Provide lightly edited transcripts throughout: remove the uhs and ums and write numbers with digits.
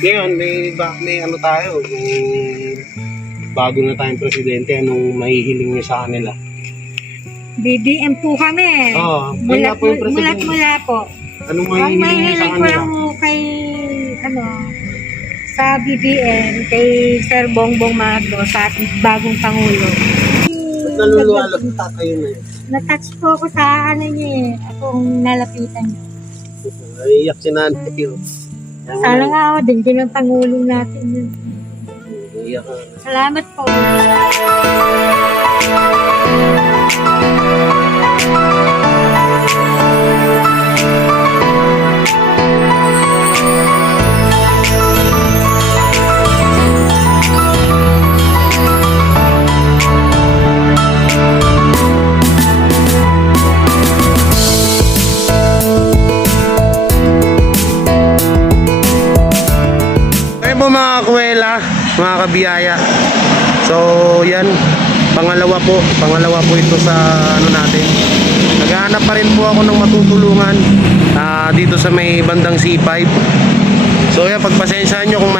ngayon may ano tayo, bago na tayong presidente, anong mahihiling niyo sa kanila? BBM po kami. Oo, yun nga po yung presidente. Mula po. Anong Ang mahihiling niyo sa mahihiling ko kanila? lang kay, sa BBM, kay Sir Bongbong Marcos, sa ating bagong Pangulo. Ba't naluluwala sa tatayo na yun? Na-touch po ako sa niya eh. Akong nalapitan niya. Naiiyak si nanay yun. Sana nga ako din ang Pangulo natin yun. Naiiyak ka. Salamat po. Kayo po mga kuwela, mga kabiyaya. So yan, pangalawa po ito sa ano natin. Naghahanap pa rin po ako ng matutulungan dito sa may bandang C5. So yan, pagpasensyahan nyo kung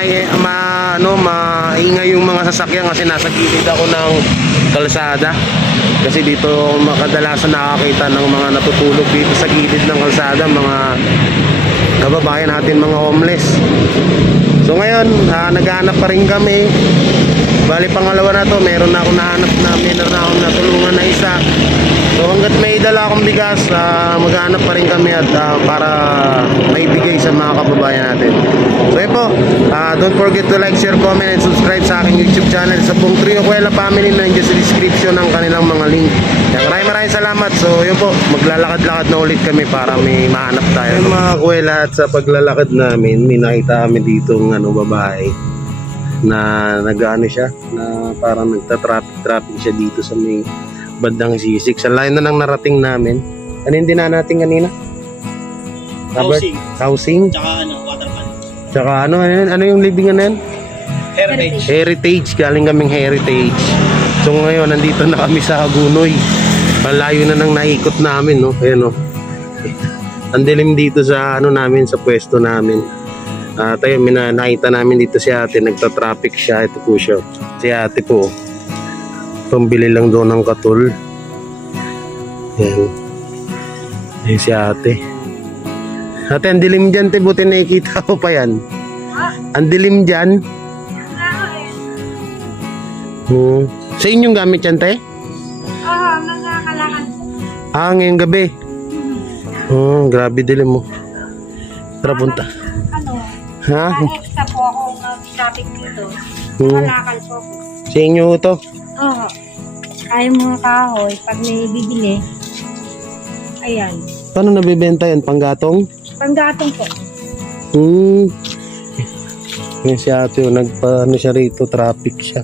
maingay yung mga sasakyan kasi nasa gilid ako ng kalsada. Kasi dito makadalasan nakakita ng mga natutulog dito sa gilid ng kalsada, mga kababayan natin, mga homeless. So ngayon, naghahanap pa rin kami. Bali pangalawa na to, meron na akong natulungan na isa. So hanggat may dala akong bigas, maghahanap pa rin kami at para maibigay sa mga kababayan natin. So yun po, don't forget to like, share, comment, and subscribe sa aking YouTube channel sa Pong Trio Kuwela Family, na nandiyan sa description ng kanilang mga link. Maraming salamat. So yun po, maglalakad-lakad na ulit kami para may mahanap tayo. Yung mga kuwela, at sa paglalakad namin, may nakita kami dito ng babae na nag-ano siya, na parang nagta-traffic siya dito sa may bandang C6. Sa line na nang narating namin. Ano yung dinanating kanina? Housing. Tsaka waterman. Tsaka ano yung living na yan? Heritage. Galing kaming Heritage. So ngayon, nandito na kami sa Hagunoy. Malayo na nang naikot namin, no? Ayan, no? Ang dilim dito sa namin, sa pwesto namin. Tayo, nakita namin dito si ate, nagta-traffic siya. Ito po siya. Si ate po. Pambili lang doon ng katul. Ayan. Ayan si ate. Ate, ang dilim dyan, te. Buti nakikita ko pa yan. Ang dilim dyan. Sa inyong gamit yan, te? Oo, nakakalakad. Ngayong gabi. Grabe dilim mo. Tara, punta. Ha? Extra po ako mag-shopping dito. Nakalakal po ako. Sa inyo ito? Oo. Kaya mga kahoy, pag may bibili, ayan. Paano nabibenta yan? Panggatong? Panggatong po. Yan si ate, nagpa-ano siya rito, traffic siya.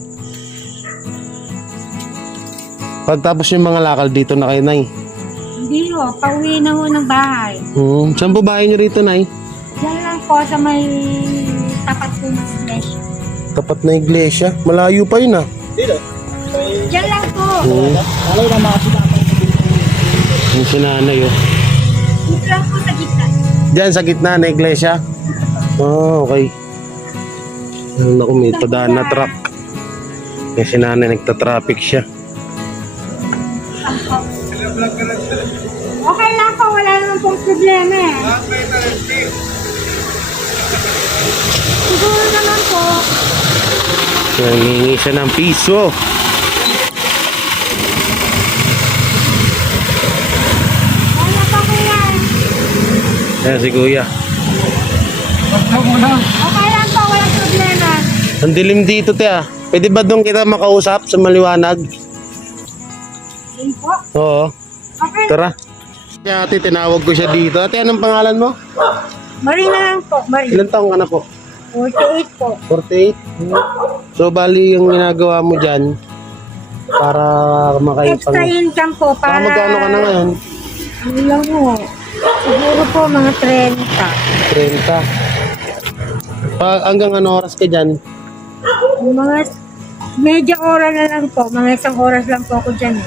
Pagtapos yung mga lakal dito na kayo, Nay? Hindi ho, pauwi na ho ng bahay. Saan po bahay nyo rito, Nay? Diyan lang po sa may tapat po ng iglesia. Tapat na iglesia? Malayo pa yun, Dito. Diyan lang po. Alay na mga sinapay. Yung sinanay, oh. Dito lang po sa gitna. Diyan, sa gitna na iglesia? Okay. Naku, may padaan na truck. Yung sinanay, nagta-traffic siya. Okay lang po, wala naman pong problema eh. Siguro naman po. Nangingi siya ng piso. Wala pa po yan. Ayan si kuya. Okay lang po, walang problema. Ang dilim dito, te. Pwede ba doon kita makausap sa maliwanag? Yun po. Oo. Okay. Tara. Ate, tinawag ko siya dito. Ate, anong pangalan mo? Marina lang po, Marina. Ilan taong ka na po? 48 po. 48? So, bali yung ginagawa mo dyan para Extra income po para... Magkano ka na ngayon? Ano lang po. Siguro po mga 30. 30. Hanggang ano oras ka dyan? Mga medyo oras na lang po. Mga isang oras lang po ako dyan.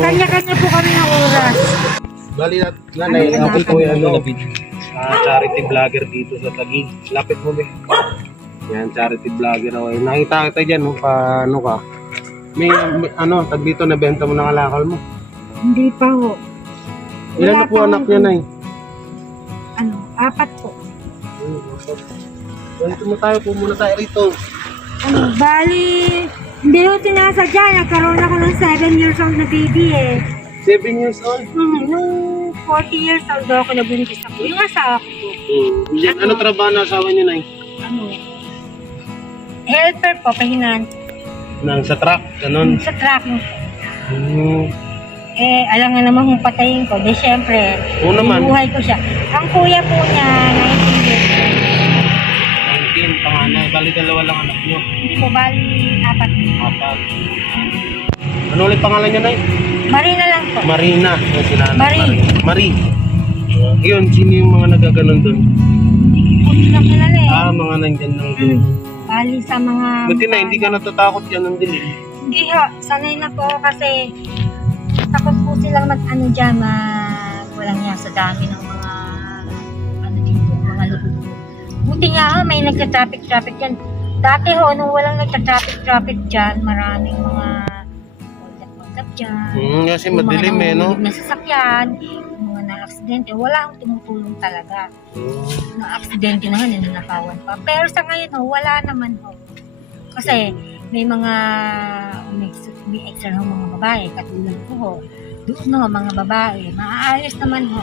Kanya-kanya po kami ng oras. Bali, nanay, okay po yan. charity vlogger dito sa Taguig. Lapit mo, be. Yan, charity vlogger ako. Nakita kita dyan, paano ka? May tag dito, nabenta mo ng alakal mo. Hindi pa ho. Ilan Wala na po pa anak ho. niya, Nay? 4 po. Ganito mo tayo, po muna tayo rito. Bali, hindi ho sinasadya. Nagkaroon ako ng 7 years old na baby eh. 7 years old. Nung 40 years old ako nabuntis ako. Yung asawa ko po. Diyan, ano trabaho na asawa niyo, Nay? Helper po, pahinan. Nang sa truck, ganun. Sa tracking po. Hmm. Alam nga naman kung patayin ko. Di syempre, Oo naman. binuhay ko siya. Ang kuya po niya, 19 years old. 19, panganay. Bali, dalawa lang anak niyo. Hindi po, bali 4. Apat. Ano ulit pangalan niya, Nay? Marina lang po. Marina. Yung sinanay. Marie. Marie. Yun, sino yung mga nagaganon doon? Hindi lang kilala eh. Mga nandyan lang doon. Bali sa mga... Buti na, hindi ka natatakot yan ng dilim. Hindi ho, sanay na po ako kasi takot po silang mag-ano dyan, walang yan sa dami ng mga dito, mga lububo. Buti nga ho, may nagka-traffic dyan. Dati ho, nung walang nagka-traffic dyan, maraming mga magkap dyan. Kasi madilim eh, no? Yung mga nasasakyan, yung mga na-aksidente, wala akong tumutulong talaga. Na-aksidente na nga, nanakawan pa. Pero sa ngayon ho, wala naman ho. Kasi may mga may extra ho mga babae, katulad ko ho. Doon ho, mga babae, maaayos naman ho.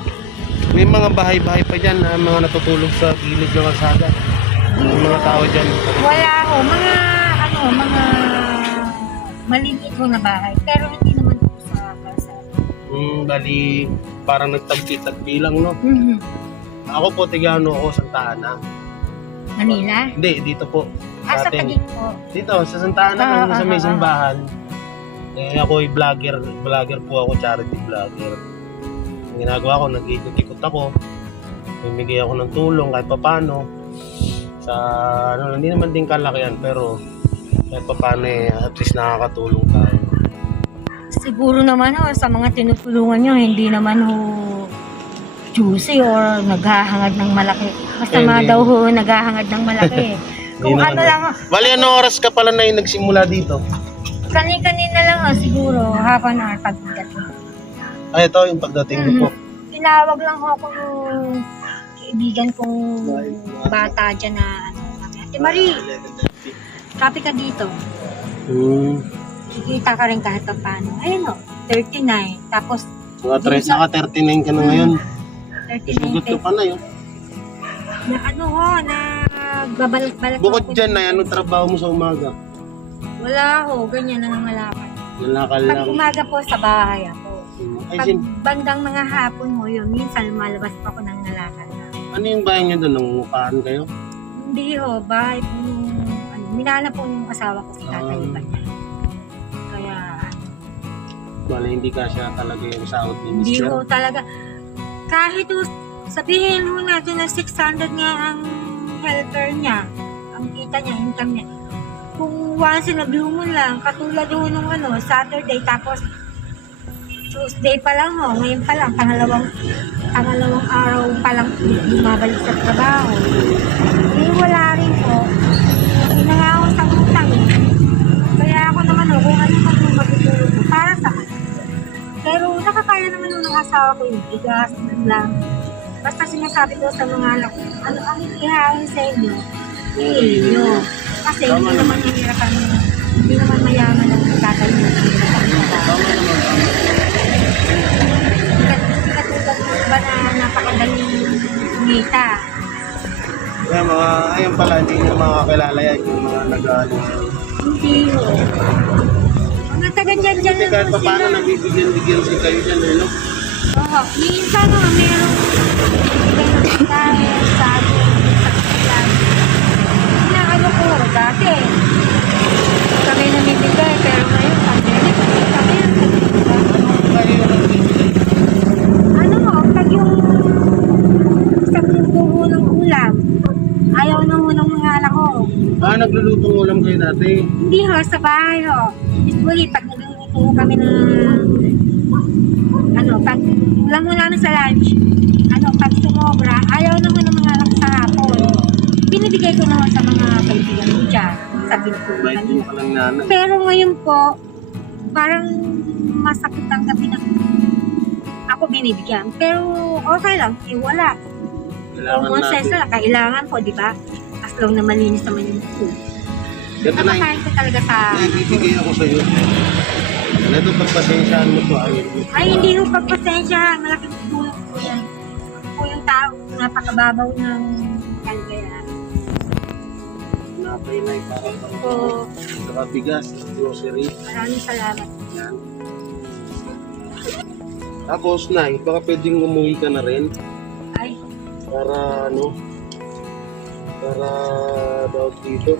May mga bahay-bahay pa dyan na mga natutulog sa gilid ng kalsada. Yung mga tao dyan. Wala ho, mga maliit ho na bahay, pero hindi naman ho sa kalsada. Bali, parang nagtagpi-tagpi lang, no? Mm-hmm. Ako po, tigano ako Santa Ana. Manila? Hindi, dito po. Sa atin. Taguig po. Dito, sa Santa Ana, sa may simbahan. Ako ay vlogger po ako, charity vlogger. Ang ginagawa ko, nag-ikot-ikot ako. Bibigay ako ng tulong kahit papano. Sa, hindi naman din kalakihan, pero kahit papano at least nakakatulong tayo. Siguro naman ho, sa mga tinutulungan nyo, hindi naman ho juicy or naghahangad ng malaki. Masama Hindi. daw ho, naghahangad ng malaki. Kung Hindi ano naman. lang ho, Bali, ano oras ka pala na yung nagsimula dito? kanina lang ho, siguro, half an hour pagdating. Ay, ito yung pagdating niyo po. Tinawag lang ho ako nung kaibigan kong bata dyan na, Ate Marie, copy ka dito. Kikita ka rin kahit pa paano. Ayun o, 39. Tapos, Naka 39 ka na ngayon. 39 Sugot ka pa na yun. na ano ho, na babalik-balik Bukod ako. dyan na, anong trabaho mo sa umaga? Wala ho, ganyan na nangalakad. Lalakal Pag lang. umaga po sa bahay ako. Ay, Pag bandang mga hapon mo yun, minsan lumalabas pa ako ng ngalakad na. ano yung bahay niyo doon? Nangungupahan kayo? Hindi ho, bahay po yung, minana po yung asawa ko si tatay iba niya. Kaya, Bale, hindi ka siya talaga yung sahod ni hindi Mr. ho talaga. Kahit ho, sabihin ho natin na 600 nga ang helper niya, ang kita niya, income niya. Kung once na naglumon lang, katulad ho nung Saturday, tapos Tuesday pa lang ho, ngayon pa lang, pangalawang araw pa lang bumabalik sa trabaho. Wala rin po. Pinangako sa utang eh. Kaya ako naman kung ano man yung matutulog ko, para saan? Pero nakakaya naman ng asawa ko yung bigas, lang. Basta sinasabi ko sa mga anak, ano ang ihahin sa inyo? Inyo. Kasi hindi naman mahirapan, hindi naman mayaman ang tatay mo. Katulad mo ba na napakadaling kumita? Kaya ayun pala, hindi nyo makakilala yan yung mga nag-ano. Hindi ho. Mga taga-dyan Kasi lang kahit po pa paano sila. nabibigyan-bigyan si kayo dyan, no? Oo. Minsan ho, meron dahil sa akin, inaano ko dati. Kami namibigay, pero ngayon, pandemic, kami Kayo yung nagbibigay. ano ho, pag yung isang linggo ho ng ulam, ayaw na ho ng mga anak ko. Naglulutong ulam kayo dati. Hindi ho, sa bahay ho. Usually, pag nagluluto kami ng pag ulam mo namin sa lunch, pag sumobra, ayaw naman binibigay ko naman sa mga kaibigan ko dyan. Sabi ko Bait din kanila. palang nanay. Pero ngayon po, parang masakit ang gabi na ako binibigyan. Pero okay lang, wala. Kailangan Common sense natin. na, kailangan po, di ba? As long na malinis naman yung food. Ito na, Napakain ko talaga sa... ibibigay ako sa iyo. Ito, pagpasensyaan mo to. Ay, hindi ko pagpasensya. Malaking tulong po yan. Po yung tao, napakababaw ng kalgayan. Napay na parang So, saka bigas, grocery. maraming salamat. Yan. Tapos na, baka pwedeng umuwi ka na rin Ay, para para daw dito.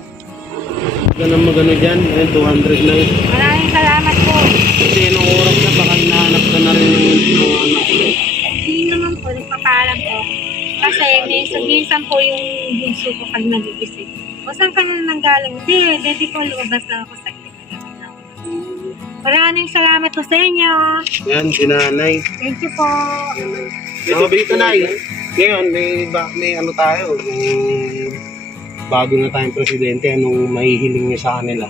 Ganun magano dyan, 200 na yun. maraming salamat po. Kasi nung oras na baka hinahanap ka na rin ng mga anak mo. Hindi naman po, nagpapaalam po. Kasi minsan po yung bunso ko pag nagigising. O saan ka na nanggaling? Hindi ko lumabas lang ako sa Maraming salamat po sa inyo. Yan, sinanay. Thank you po. Ito dito na ngayon, may ano tayo, may bago na tayong presidente, anong mahihiling niya sa kanila?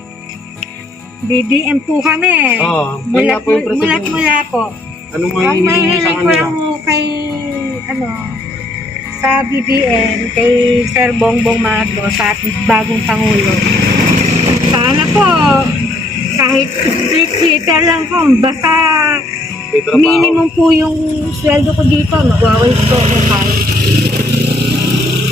BBM po kami. Oo, yun nga po yung presidente. Mula po. Anong Ang mahihiling niya sa mahihiling ko kanila? lang kay, sa BBM, kay Sir Bongbong Marcos, sa ating bagong Pangulo. Sana po, kahit split seater lang po, basta May trabaho. minimum po yung sweldo ko dito, magwawalis ko ako kahit.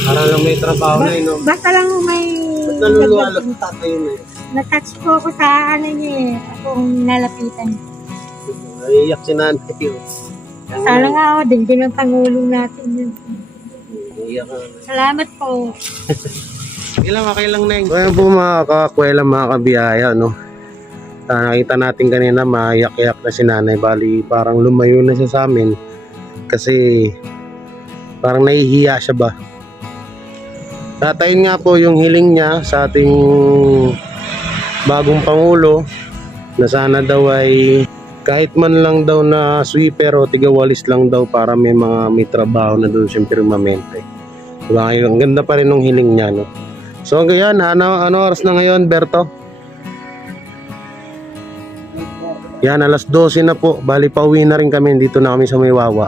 Para lang may trabaho na yun, no? Basta lang may... Ba't naluluwala ang tatay yun eh? Na-touch po ako sa ano niya eh, akong nalapitan. Naiiyak si nanay yun. Sana nga ako din ang Pangulong natin yun. Naiiyak ka. Salamat po. Ilang okay lang na yun. Ayan po mga kakwela, mga kabiyaya, no? Nakita natin kanina, maiyak-iyak na si nanay. Bali, parang lumayo na siya sa amin. Kasi, parang nahihiya siya ba? Tatayin nga po yung hiling niya sa ating bagong Pangulo na sana daw ay kahit man lang daw na sweeper o tigawalis lang daw para may trabaho na doon siyempre permanente. Diba? Ang ganda pa rin ng hiling niya, no? So ganyan, ano oras na ngayon, Berto? Yan, alas 12 na po. Bali, pauwi na rin kami. Dito na kami sa Maywawa.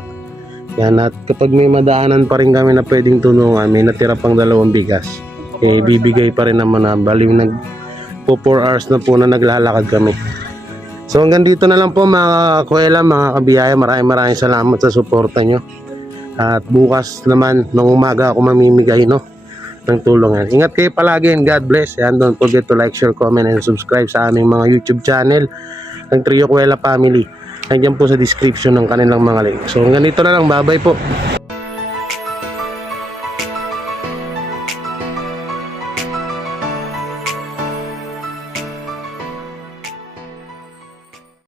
Yan, at kapag may madaanan pa rin kami na pwedeng tulungan, may natira pang 2 bigas. Eh, bibigay pa rin naman na. Bali, po 4 hours na po na naglalakad kami. So hanggang dito na lang po mga kuwela, mga kabiyaya. Maraming salamat sa suporta nyo. At bukas naman ng umaga ako mamimigay, no, ng tulungan. Ingat kayo palagi and God bless. And don't forget to like, share, comment, and subscribe sa aming mga YouTube channel ng Trio Kuwela Family. Nandiyan po sa description ng kanilang mga link. So hanggang dito na lang. Bye bye po.